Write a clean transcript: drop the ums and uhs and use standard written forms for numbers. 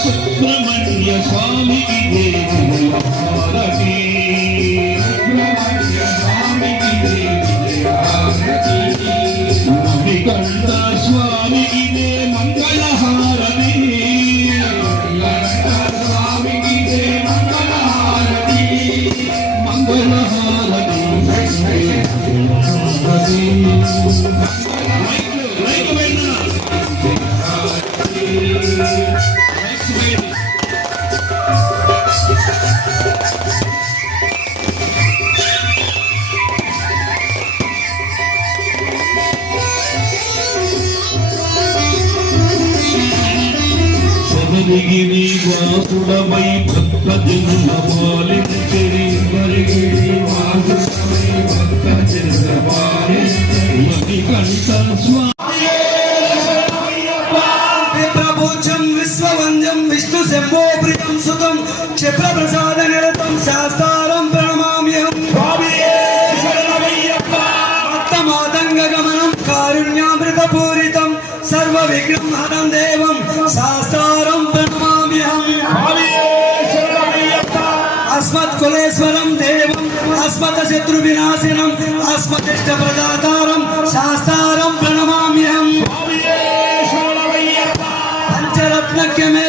సుబ్రహ్మణ్య స్వామికి మణికంఠ స్వామికి మంగళహారతి గిరి వాసుడమై భక్త జనుల పాలించిరి మణికంఠ స్వామి ప్రభుత్వం విశ్వవంద్యం విష్ణు శంభో ప్రియం సుతం క్షిప్ర ప్రసాద నిరతం శాస్త్రం ప్రణమామ్యం భక్తమాతంగ గమనం కారుణ్యామృత పూరితం సర్వ విఘ్నం హరం దేవం శాస్త్రం ప్రణమామ్యం అస్మత్ కులేశ్వరం దేవం అస్మత్ శత్రు వినాశనం అస్మదిష్ట ప్రదాతారం శాస్త్రం ప్రణమామ్యం పంచరత్నక్యమే